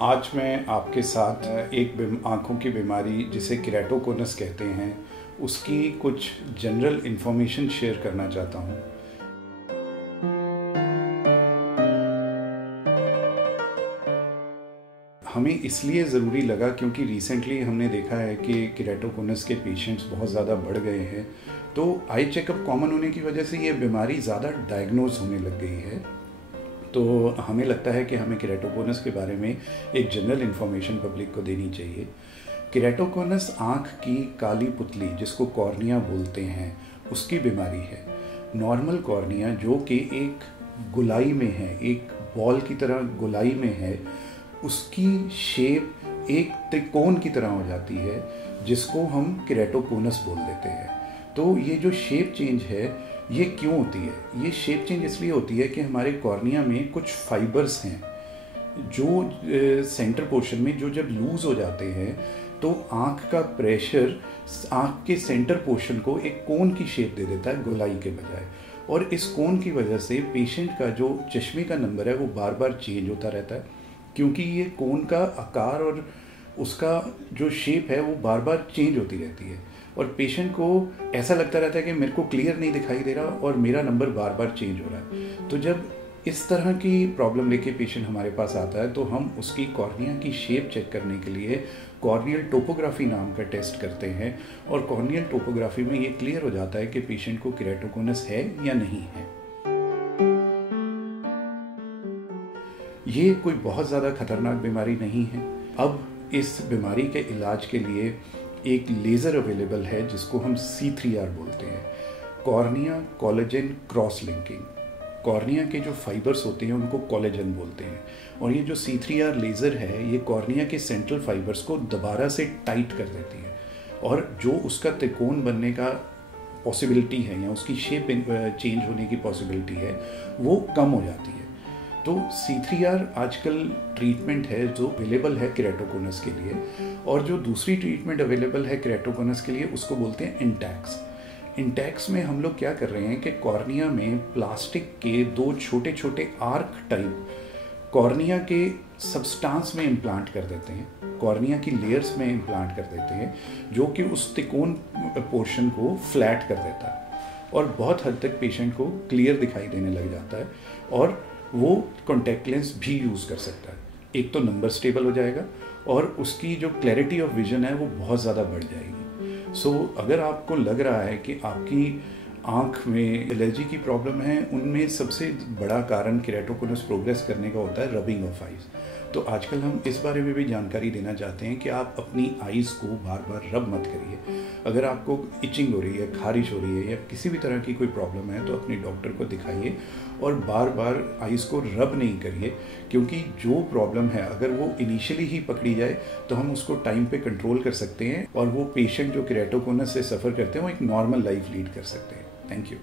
आज मैं आपके साथ एक आँखों की बीमारी जिसे केराटोकोनस कहते हैं उसकी कुछ जनरल इन्फॉर्मेशन शेयर करना चाहता हूँ। हमें इसलिए ज़रूरी लगा क्योंकि रिसेंटली हमने देखा है कि केराटोकोनस के पेशेंट्स बहुत ज़्यादा बढ़ गए हैं। तो आई चेकअप कॉमन होने की वजह से ये बीमारी ज़्यादा डायग्नोज होने लग गई है। तो हमें लगता है कि हमें केराटोकोनस के बारे में एक जनरल इन्फॉर्मेशन पब्लिक को देनी चाहिए। केराटोकोनस आँख की काली पुतली जिसको कॉर्निया बोलते हैं उसकी बीमारी है। नॉर्मल कॉर्निया जो कि एक गोलाई में है, एक बॉल की तरह गोलाई में है, उसकी शेप एक त्रिकोण की तरह हो जाती है जिसको हम केराटोकोनस बोल देते हैं। तो ये जो शेप चेंज है ये क्यों होती है? ये शेप चेंज इसलिए होती है कि हमारे कॉर्निया में कुछ फाइबर्स हैं जो सेंटर पोर्शन में जो जब लूज हो जाते हैं तो आँख का प्रेशर आँख के सेंटर पोर्शन को एक कोन की शेप दे देता है गोलाई के बजाय, और इस कोन की वजह से पेशेंट का जो चश्मे का नंबर है वो बार बार चेंज होता रहता है, क्योंकि ये कोन का आकार और उसका जो शेप है वो बार बार चेंज होती रहती है और पेशेंट को ऐसा लगता रहता है कि मेरे को क्लियर नहीं दिखाई दे रहा और मेरा नंबर बार बार चेंज हो रहा है। तो जब इस तरह की प्रॉब्लम लेके पेशेंट हमारे पास आता है तो हम उसकी कॉर्निया की शेप चेक करने के लिए कॉर्नियल टोपोग्राफी नाम का टेस्ट करते हैं, और कॉर्नियल टोपोग्राफी में ये क्लियर हो जाता है कि पेशेंट को केराटोकोनस है या नहीं है। ये कोई बहुत ज़्यादा खतरनाक बीमारी नहीं है। अब इस बीमारी के इलाज के लिए एक लेज़र अवेलेबल है जिसको हम C3R बोलते हैं, cornea collagen cross linking. Cornea के जो फाइबर्स होते हैं उनको कोलेजन बोलते हैं, और ये जो C3R लेज़र है ये कॉर्निया के सेंट्रल फाइबर्स को दोबारा से टाइट कर देती है, और जो उसका त्रिकोण बनने का पॉसिबिलिटी है या उसकी शेप चेंज होने की पॉसिबिलिटी है वो कम हो जाती है। तो C3R आजकल ट्रीटमेंट है जो अवेलेबल है केराटोकोनस के लिए, और जो दूसरी ट्रीटमेंट अवेलेबल है केराटोकोनस के लिए उसको बोलते हैं इंटैक्स। इंटैक्स में हम लोग क्या कर रहे हैं कि कॉर्निया में प्लास्टिक के दो छोटे छोटे आर्क टाइप कॉर्निया के सबस्टांस में इम्प्लांट कर देते हैं, कॉर्निया की लेयर्स में इम्प्लांट कर देते हैं, जो कि उस त्रिकोण पोर्शन को फ्लैट कर देता है और बहुत हद तक पेशेंट को क्लियर दिखाई देने लग जाता है, और वो कॉन्टैक्ट लेंस भी यूज़ कर सकता है। एक तो नंबर स्टेबल हो जाएगा और उसकी जो क्लैरिटी ऑफ विजन है वो बहुत ज़्यादा बढ़ जाएगी। सो अगर आपको लग रहा है कि आपकी आँख में एलर्जी की प्रॉब्लम है, उनमें सबसे बड़ा कारण केराटोकोनस प्रोग्रेस करने का होता है रबिंग ऑफ आइज़। तो आजकल हम इस बारे में भी जानकारी देना चाहते हैं कि आप अपनी आइज़ को बार बार रब मत करिए। अगर आपको इचिंग हो रही है, खारिश हो रही है या किसी भी तरह की कोई प्रॉब्लम है तो अपने डॉक्टर को दिखाइए और बार बार आइज़ को रब नहीं करिए, क्योंकि जो प्रॉब्लम है अगर वो इनिशियली ही पकड़ी जाए तो हम उसको टाइम पे कंट्रोल कर सकते हैं और वो पेशेंट जो केराटोकोनस से सफ़र करते हैं वो एक नॉर्मल लाइफ लीड कर सकते हैं। Thank you.